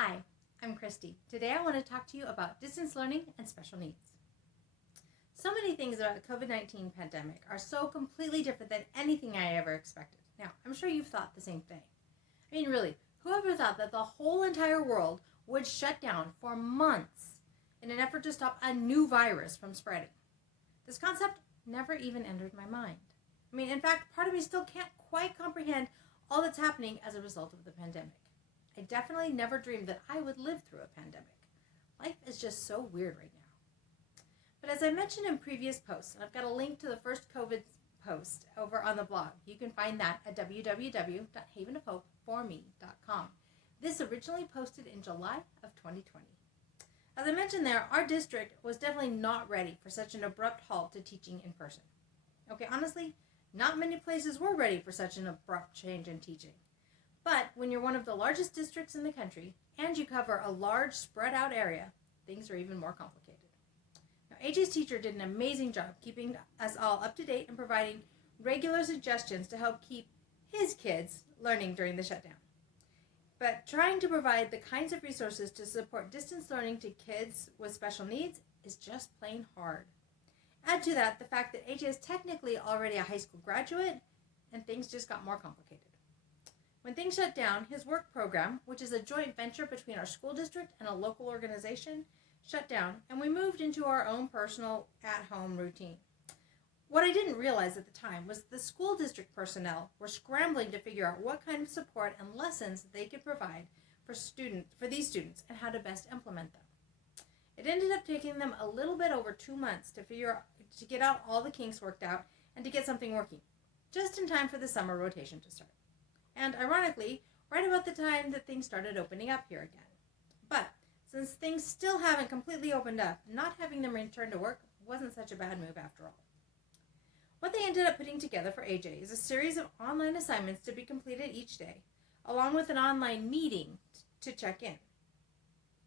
Hi, I'm Christy. Today I want to talk to you about distance learning and special needs. So many things about the COVID-19 pandemic are so completely different than anything I ever expected. Now, I'm sure you've thought the same thing. I mean, really, whoever thought that the whole entire world would shut down for months in an effort to stop a new virus from spreading? This concept never even entered my mind. I mean, in fact, part of me still can't quite comprehend all that's happening as a result of the pandemic. I definitely never dreamed that I would live through a pandemic. Life is just so weird right now. But as I mentioned in previous posts, and I've got a link to the first COVID post over on the blog. You can find that at www.havenofhopeforme.com. This originally posted in July of 2020. As I mentioned there, our district was definitely not ready for such an abrupt halt to teaching in person. Okay, honestly, not many places were ready for such an abrupt change in teaching. But when you're one of the largest districts in the country and you cover a large spread out area, things are even more complicated. Now, AJ's teacher did an amazing job keeping us all up to date and providing regular suggestions to help keep his kids learning during the shutdown. But trying to provide the kinds of resources to support distance learning to kids with special needs is just plain hard. Add to that the fact that AJ is technically already a high school graduate, and things just got more complicated. When things shut down, his work program, which is a joint venture between our school district and a local organization, shut down, and we moved into our own personal at-home routine. What I didn't realize at the time was the school district personnel were scrambling to figure out what kind of support and lessons they could provide for these students and how to best implement them. It ended up taking them a little bit over 2 months to get out all the kinks worked out and to get something working, just in time for the summer rotation to start. And ironically, right about the time that things started opening up here again. But since things still haven't completely opened up, not having them return to work wasn't such a bad move after all. What they ended up putting together for AJ is a series of online assignments to be completed each day, along with an online meeting to check in.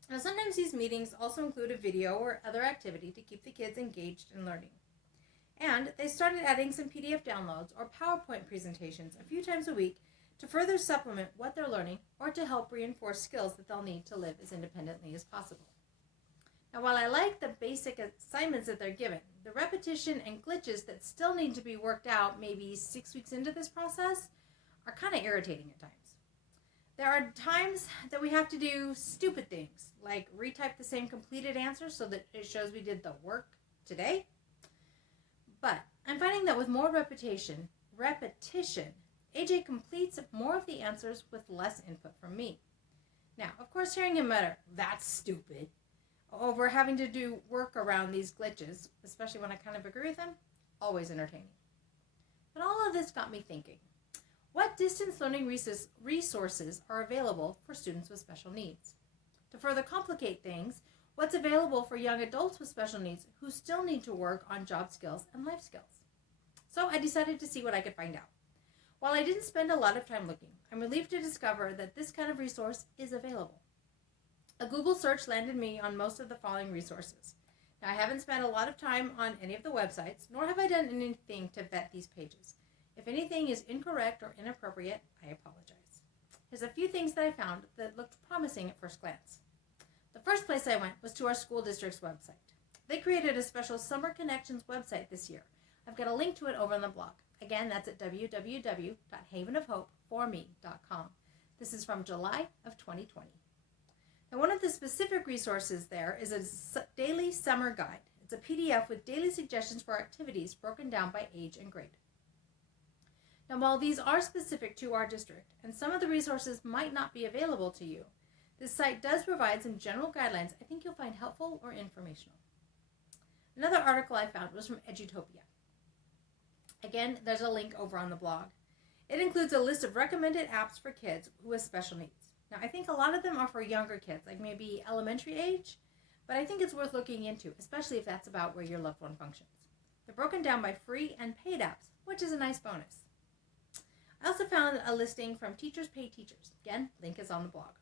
Now, sometimes these meetings also include a video or other activity to keep the kids engaged in learning. And they started adding some PDF downloads or PowerPoint presentations a few times a week to further supplement what they're learning or to help reinforce skills that they'll need to live as independently as possible. Now, while I like the basic assignments that they're given, the repetition and glitches that still need to be worked out maybe 6 weeks into this process are kind of irritating at times. There are times that we have to do stupid things, like retype the same completed answer so that it shows we did the work today. But I'm finding that with more repetition, AJ completes more of the answers with less input from me. Now, of course, hearing him mutter, "That's stupid," over having to do work around these glitches, especially when I kind of agree with him, always entertaining. But all of this got me thinking, what distance learning resources are available for students with special needs? To further complicate things, what's available for young adults with special needs who still need to work on job skills and life skills? So I decided to see what I could find out. While I didn't spend a lot of time looking, I'm relieved to discover that this kind of resource is available. A Google search landed me on most of the following resources. Now, I haven't spent a lot of time on any of the websites, nor have I done anything to vet these pages. If anything is incorrect or inappropriate, I apologize. Here's a few things that I found that looked promising at first glance. The first place I went was to our school district's website. They created a special Summer Connections website this year. I've got a link to it over on the blog. Again, that's at www.havenofhopeforme.com. This is from July of 2020. Now, one of the specific resources there is a daily summer guide. It's a PDF with daily suggestions for activities broken down by age and grade. Now, while these are specific to our district, and some of the resources might not be available to you, this site does provide some general guidelines I think you'll find helpful or informational. Another article I found was from Edutopia. Again, there's a link over on the blog. It includes a list of recommended apps for kids with special needs. Now, I think a lot of them are for younger kids, like maybe elementary age, but I think it's worth looking into, especially if that's about where your loved one functions. They're broken down by free and paid apps, which is a nice bonus. I also found a listing from Teachers Pay Teachers. Again, link is on the blog.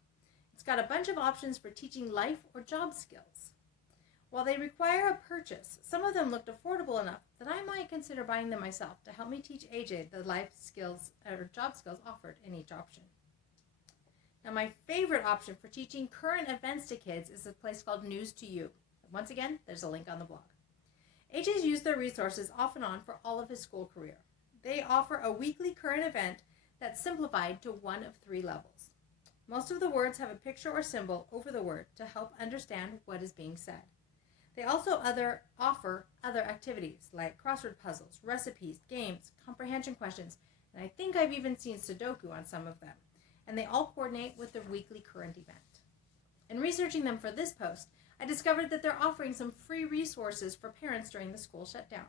It's got a bunch of options for teaching life or job skills. While they require a purchase, some of them looked affordable enough that I might consider buying them myself to help me teach AJ the life skills or job skills offered in each option. Now, my favorite option for teaching current events to kids is a place called News to You. Once again, there's a link on the blog. AJ's used their resources off and on for all of his school career. They offer a weekly current event that's simplified to one of 3 levels. Most of the words have a picture or symbol over the word to help understand what is being said. They also offer other activities like crossword puzzles, recipes, games, comprehension questions, and I think I've even seen Sudoku on some of them. And they all coordinate with the weekly current event. In researching them for this post, I discovered that they're offering some free resources for parents during the school shutdown.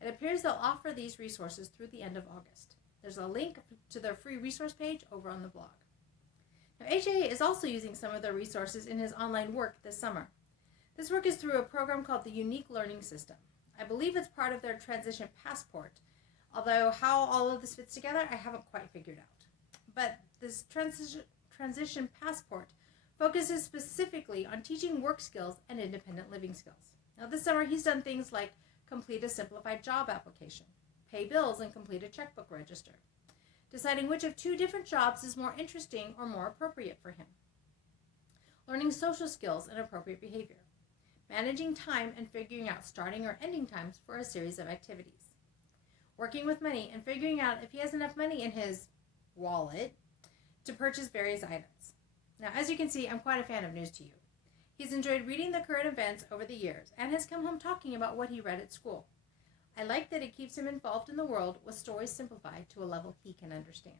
It appears they'll offer these resources through the end of August. There's a link to their free resource page over on the blog. Now, AJ is also using some of their resources in his online work this summer. This work is through a program called the Unique Learning System. I believe it's part of their Transition Passport, although how all of this fits together, I haven't quite figured out. But this Transition Passport focuses specifically on teaching work skills and independent living skills. Now, this summer, he's done things like complete a simplified job application, pay bills and complete a checkbook register, deciding which of 2 different jobs is more interesting or more appropriate for him, learning social skills and appropriate behavior, managing time and figuring out starting or ending times for a series of activities, working with money and figuring out if he has enough money in his wallet to purchase various items. Now, as you can see, I'm quite a fan of News to You. He's enjoyed reading the current events over the years and has come home talking about what he read at school. I like that it keeps him involved in the world with stories simplified to a level he can understand.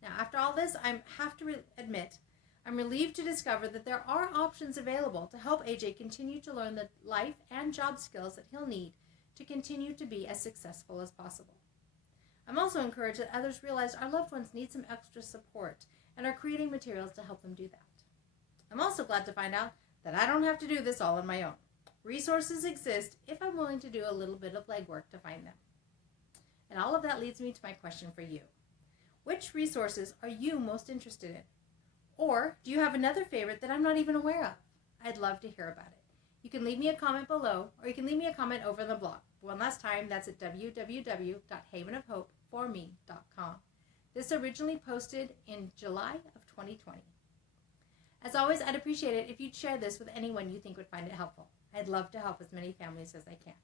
Now, after all this, I have to admit, I'm relieved to discover that there are options available to help AJ continue to learn the life and job skills that he'll need to continue to be as successful as possible. I'm also encouraged that others realize our loved ones need some extra support and are creating materials to help them do that. I'm also glad to find out that I don't have to do this all on my own. Resources exist if I'm willing to do a little bit of legwork to find them. And all of that leads me to my question for you. Which resources are you most interested in? Or do you have another favorite that I'm not even aware of? I'd love to hear about it. You can leave me a comment below, or you can leave me a comment over in the blog. One last time, that's at www.havenofhopeforme.com. This originally posted in July of 2020. As always, I'd appreciate it if you'd share this with anyone you think would find it helpful. I'd love to help as many families as I can.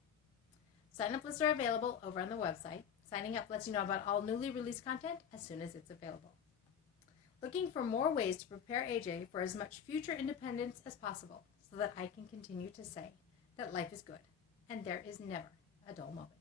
Sign-up lists are available over on the website. Signing up lets you know about all newly released content as soon as it's available. Looking for more ways to prepare AJ for as much future independence as possible so that I can continue to say that life is good and there is never a dull moment.